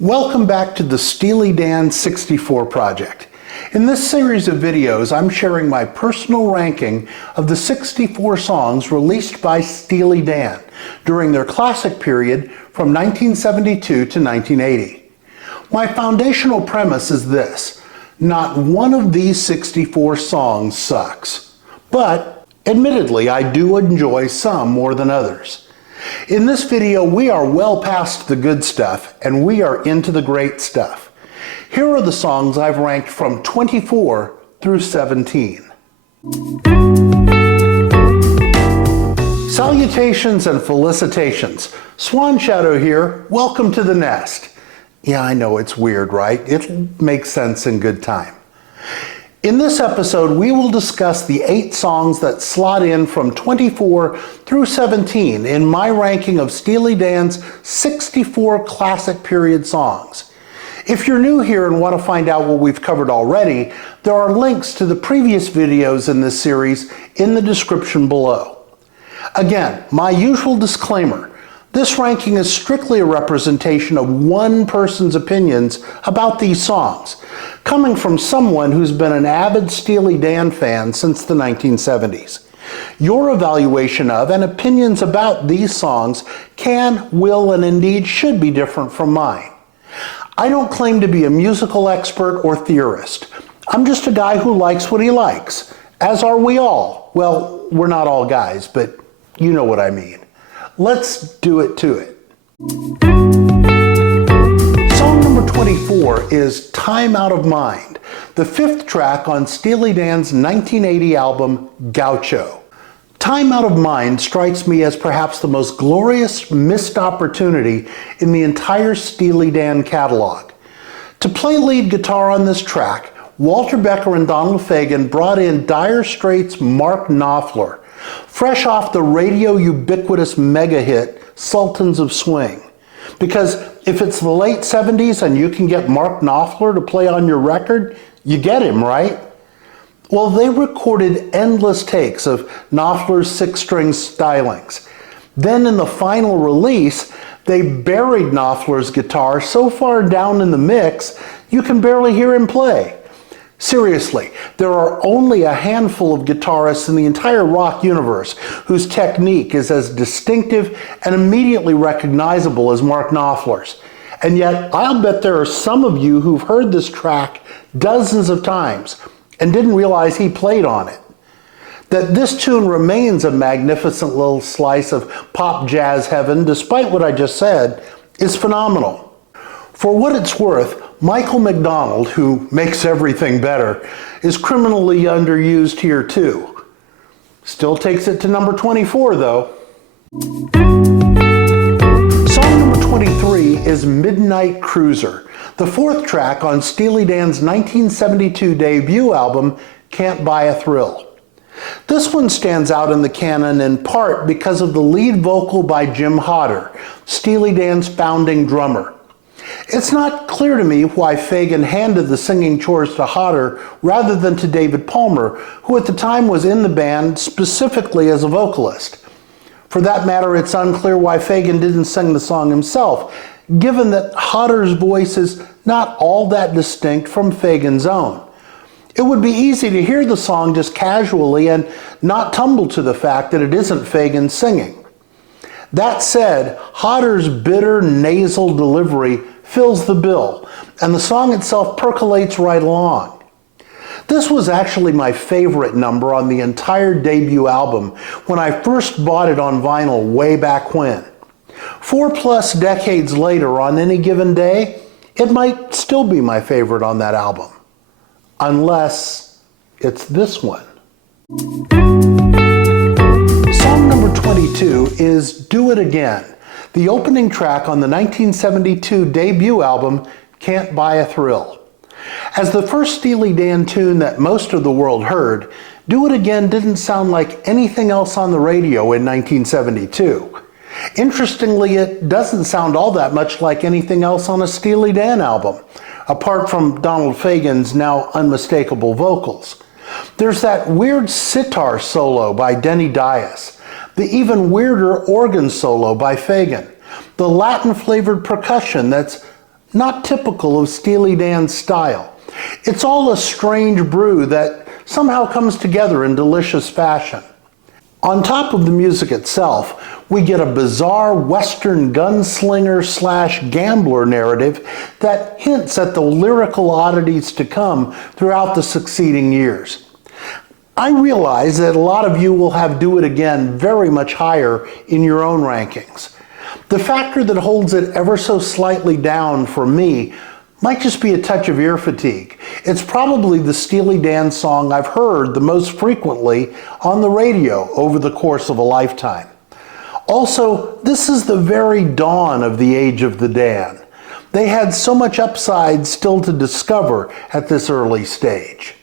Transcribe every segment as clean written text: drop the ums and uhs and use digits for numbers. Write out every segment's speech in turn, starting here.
Welcome back to the Steely Dan 64 project. In this series of videos, I'm sharing my personal ranking of the 64 songs released by Steely Dan during their classic period from 1972 to 1980. My foundational premise is this: not one of these 64 songs sucks. But, admittedly, I do enjoy some more than others. In this video, we are well past the good stuff, and we are into the great stuff. Here are the songs I've ranked from 24 through 17. Salutations and felicitations. Swan Shadow here. Welcome to the nest. Yeah, I know it's weird, right? It makes sense in good time. In this episode, we will discuss the 8 songs that slot in from 24 through 17 in my ranking of Steely Dan's 64 classic period songs. If you're new here and want to find out what we've covered already, there are links to the previous videos in this series in the description below. Again, my usual disclaimer: this ranking is strictly a representation of one person's opinions about these songs, coming from someone who's been an avid Steely Dan fan since the 1970s. Your evaluation of and opinions about these songs can, will, and indeed should be different from mine. I don't claim to be a musical expert or theorist. I'm just a guy who likes what he likes, as are we all. Well, we're not all guys, but you know what I mean. Let's do it to it. Song number 24 is Time Out of Mind, the 5th track on Steely Dan's 1980 album, Gaucho. Time Out of Mind strikes me as perhaps the most glorious missed opportunity in the entire Steely Dan catalog. To play lead guitar on this track, Walter Becker and Donald Fagen brought in Dire Straits' Mark Knopfler, fresh off the radio ubiquitous mega hit Sultans of Swing. Because if it's the late 70s and you can get Mark Knopfler to play on your record, you get him, right? Well, they recorded endless takes of Knopfler's 6-string stylings. Then in the final release, they buried Knopfler's guitar so far down in the mix, you can barely hear him play. Seriously, there are only a handful of guitarists in the entire rock universe whose technique is as distinctive and immediately recognizable as Mark Knopfler's. And yet, I'll bet there are some of you who've heard this track dozens of times and didn't realize he played on it. That this tune remains a magnificent little slice of pop jazz heaven, despite what I just said, is phenomenal. For what it's worth, Michael McDonald, who makes everything better, is criminally underused here too. Still takes it to number 24 though. Song number 23 is Midnight Cruiser, the 4th track on Steely Dan's 1972 debut album, Can't Buy a Thrill. This one stands out in the canon in part because of the lead vocal by Jim Hodder, Steely Dan's founding drummer. It's not clear to me why Fagen handed the singing chores to Hodder rather than to David Palmer, who at the time was in the band specifically as a vocalist. For that matter, it's unclear why Fagen didn't sing the song himself, given that Hodder's voice is not all that distinct from Fagen's own. It would be easy to hear the song just casually and not tumble to the fact that it isn't Fagen singing. That said, Hodder's bitter nasal delivery fills the bill, and the song itself percolates right along. This was actually my favorite number on the entire debut album when I first bought it on vinyl way back when. 4+ decades later, on any given day, it might still be my favorite on that album. Unless it's this one. Song number 22 is Do It Again, the opening track on the 1972 debut album, Can't Buy a Thrill. As the first Steely Dan tune that most of the world heard, Do It Again didn't sound like anything else on the radio in 1972. Interestingly, it doesn't sound all that much like anything else on a Steely Dan album, apart from Donald Fagen's now unmistakable vocals. There's that weird sitar solo by Denny Dias, the even weirder organ solo by Fagen, the Latin-flavored percussion that's not typical of Steely Dan's style. It's all a strange brew that somehow comes together in delicious fashion. On top of the music itself, we get a bizarre Western gunslinger slash gambler narrative that hints at the lyrical oddities to come throughout the succeeding years. I realize that a lot of you will have Do It Again very much higher in your own rankings. The factor that holds it ever so slightly down for me might just be a touch of ear fatigue. It's probably the Steely Dan song I've heard the most frequently on the radio over the course of a lifetime. Also, this is the very dawn of the age of the Dan. They had so much upside still to discover at this early stage.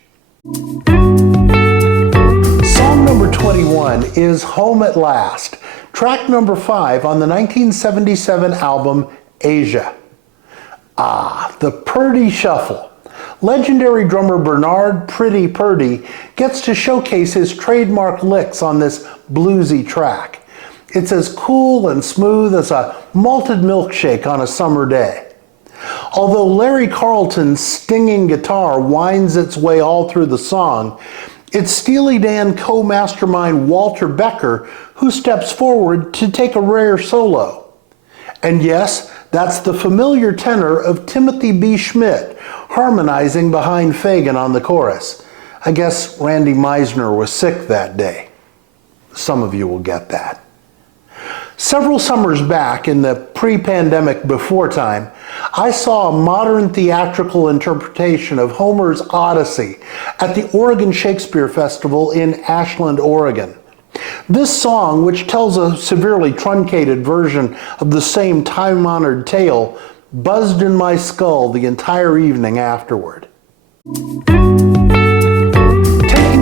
Song number 21 is Home at Last, track number 5 on the 1977 album Asia. Ah, the Purdy Shuffle. Legendary drummer Bernard "Pretty" Purdy gets to showcase his trademark licks on this bluesy track. It's as cool and smooth as a malted milkshake on a summer day. Although Larry Carlton's stinging guitar winds its way all through the song, it's Steely Dan co-mastermind Walter Becker who steps forward to take a rare solo. And yes, that's the familiar tenor of Timothy B. Schmidt harmonizing behind Fagen on the chorus. I guess Randy Meisner was sick that day. Some of you will get that. Several summers back in the pre-pandemic before time, I saw a modern theatrical interpretation of Homer's Odyssey at the Oregon Shakespeare Festival in Ashland, Oregon. This song, which tells a severely truncated version of the same time-honored tale, buzzed in my skull the entire evening afterward. Taking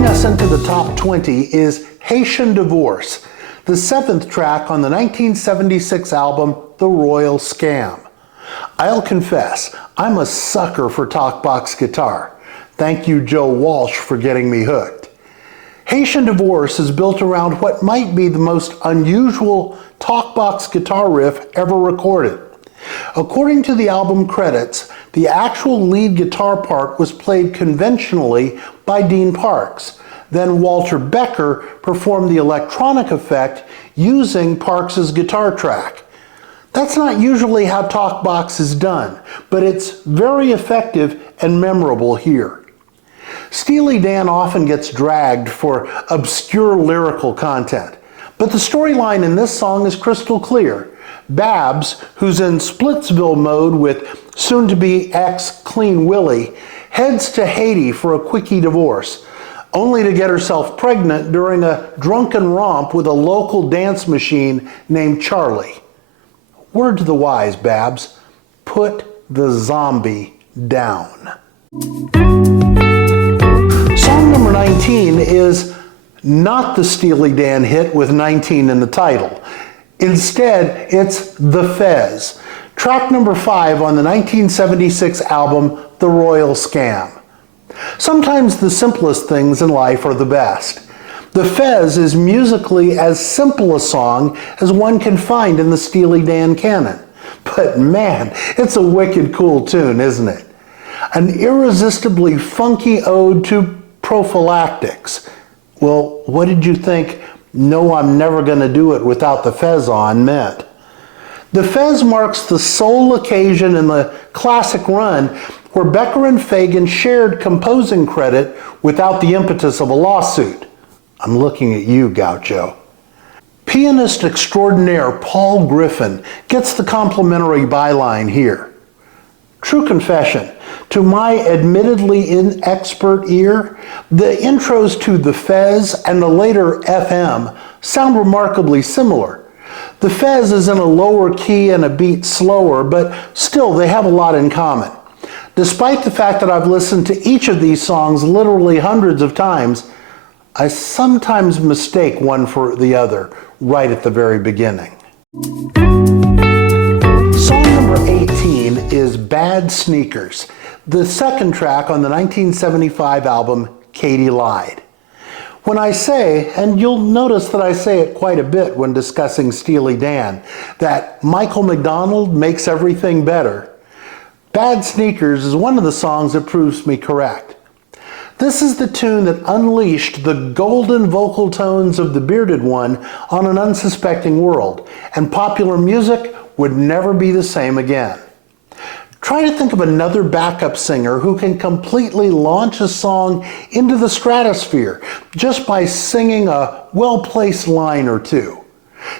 us into the top 20 is Haitian Divorce, the 7th track on the 1976 album The Royal Scam. I'll confess, I'm a sucker for talkbox guitar. Thank you, Joe Walsh, for getting me hooked. Haitian Divorce is built around what might be the most unusual talkbox guitar riff ever recorded. According to the album credits, the actual lead guitar part was played conventionally by Dean Parks. Then Walter Becker performed the electronic effect using Parks's guitar track. That's not usually how talkbox is done, but it's very effective and memorable here. Steely Dan often gets dragged for obscure lyrical content, but the storyline in this song is crystal clear. Babs, who's in Splitsville mode with soon-to-be ex Clean Willie, heads to Haiti for a quickie divorce, only to get herself pregnant during a drunken romp with a local dance machine named Charlie. Word to the wise, Babs, put the zombie down. Song number 19 is not the Steely Dan hit with 19 in the title. Instead, it's The Fez, track number 5 on the 1976 album The Royal Scam. Sometimes the simplest things in life are the best. The Fez is musically as simple a song as one can find in the Steely Dan canon. But man, it's a wicked cool tune, isn't it? An irresistibly funky ode to prophylactics. Well, what did you think "No, I'm never gonna do it without the Fez on" meant? The Fez marks the sole occasion in the classic run where Becker and Fagen shared composing credit without the impetus of a lawsuit. I'm looking at you, Gaucho. Pianist extraordinaire Paul Griffin gets the complimentary byline here. True confession, to my admittedly inexpert ear, the intros to The Fez and the later FM sound remarkably similar. The Fez is in a lower key and a beat slower, but still they have a lot in common. Despite the fact that I've listened to each of these songs literally hundreds of times, I sometimes mistake one for the other right at the very beginning. Song number 18 is Bad Sneakers, the 2nd track on the 1975 album Katy Lied. When I say, and you'll notice that I say it quite a bit when discussing Steely Dan, that Michael McDonald makes everything better, Bad Sneakers is one of the songs that proves me correct. This is the tune that unleashed the golden vocal tones of the bearded one on an unsuspecting world, and popular music would never be the same again. Try to think of another backup singer who can completely launch a song into the stratosphere just by singing a well-placed line or two.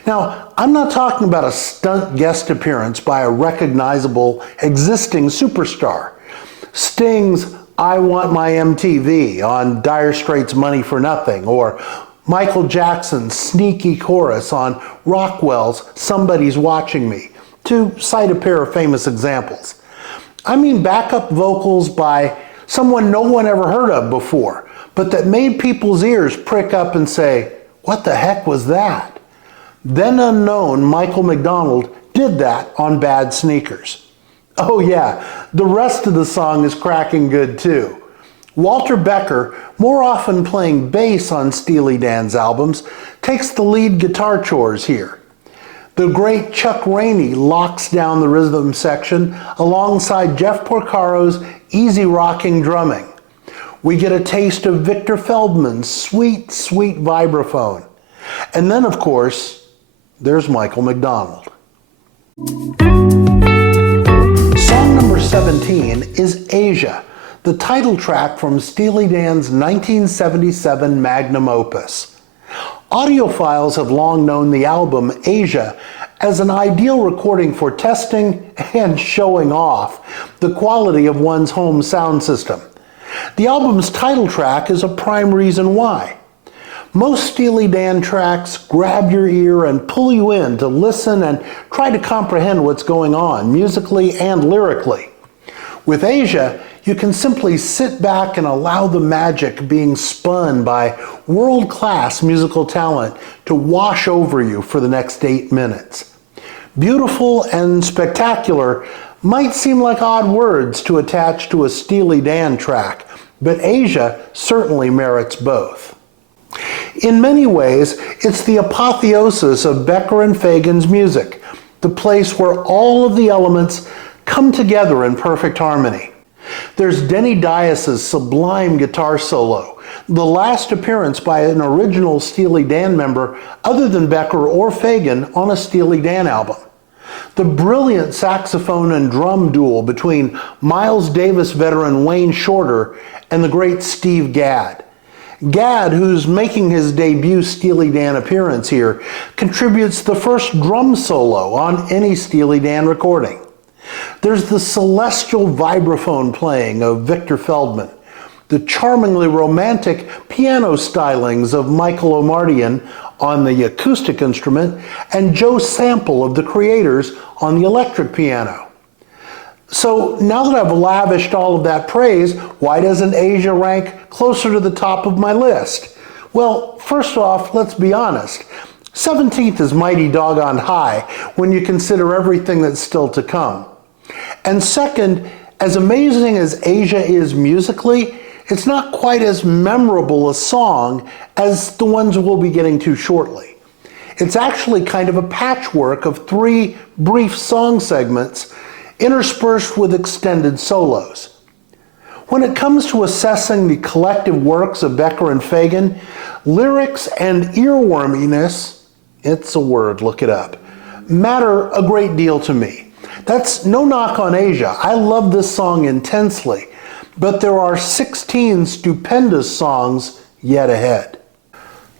Now, I'm not talking about a stunt guest appearance by a recognizable existing superstar. Sting's I Want My MTV on Dire Straits' Money for Nothing, or Michael Jackson's sneaky chorus on Rockwell's Somebody's Watching Me, to cite a pair of famous examples. I mean backup vocals by someone no one ever heard of before, but that made people's ears prick up and say, "What the heck was that?" Then unknown Michael McDonald did that on Bad Sneakers. Oh yeah, the rest of the song is cracking good too. Walter Becker, more often playing bass on Steely Dan's albums, takes the lead guitar chores here. The great Chuck Rainey locks down the rhythm section alongside Jeff Porcaro's easy rocking drumming. We get a taste of Victor Feldman's sweet, sweet vibraphone. And then, of course, there's Michael McDonald. Song number 17 is Asia, the title track from Steely Dan's 1977 magnum opus. Audiophiles have long known the album Asia as an ideal recording for testing and showing off the quality of one's home sound system. The album's title track is a prime reason why. Most Steely Dan tracks grab your ear and pull you in to listen and try to comprehend what's going on musically and lyrically. With Asia, you can simply sit back and allow the magic being spun by world-class musical talent to wash over you for the next 8 minutes. Beautiful and spectacular might seem like odd words to attach to a Steely Dan track, but Asia certainly merits both. In many ways, it's the apotheosis of Becker and Fagen's music, the place where all of the elements come together in perfect harmony. There's Denny Dias's sublime guitar solo, the last appearance by an original Steely Dan member other than Becker or Fagen on a Steely Dan album. The brilliant saxophone and drum duel between Miles Davis veteran Wayne Shorter and the great Steve Gadd. Gadd, who's making his debut Steely Dan appearance here, contributes the first drum solo on any Steely Dan recording. There's the celestial vibraphone playing of Victor Feldman, the charmingly romantic piano stylings of Michael Omartian on the acoustic instrument, and Joe Sample of the Creators on the electric piano. So now that I've lavished all of that praise, why doesn't Asia rank closer to the top of my list? Well, first off, let's be honest. 17th is mighty doggone high when you consider everything that's still to come. And second, as amazing as Asia is musically, it's not quite as memorable a song as the ones we'll be getting to shortly. It's actually kind of a patchwork of 3 brief song segments interspersed with extended solos. When it comes to assessing the collective works of Becker and Fagen, lyrics and earworminess, it's a word, look it up, matter a great deal to me. That's no knock on Asia. I love this song intensely, but there are 16 stupendous songs yet ahead.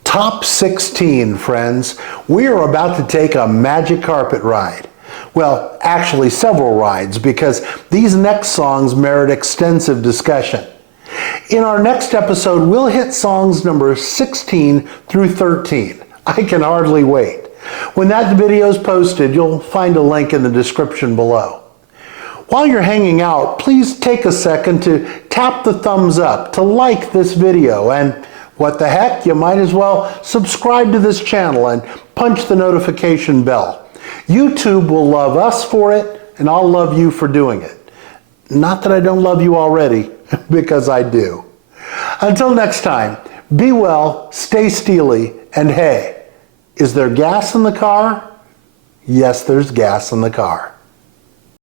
Top 16, friends. We are about to take a magic carpet ride. Well, actually several rides, because these next songs merit extensive discussion. In our next episode, we'll hit songs number 16 through 13. I can hardly wait. When that video is posted, you'll find a link in the description below. While you're hanging out, please take a second to tap the thumbs up, to like this video, and what the heck, you might as well subscribe to this channel and punch the notification bell. YouTube will love us for it, and I'll love you for doing it. Not that I don't love you already, because I do. Until next time, be well, stay steely, and hey, is there gas in the car? Yes, there's gas in the car.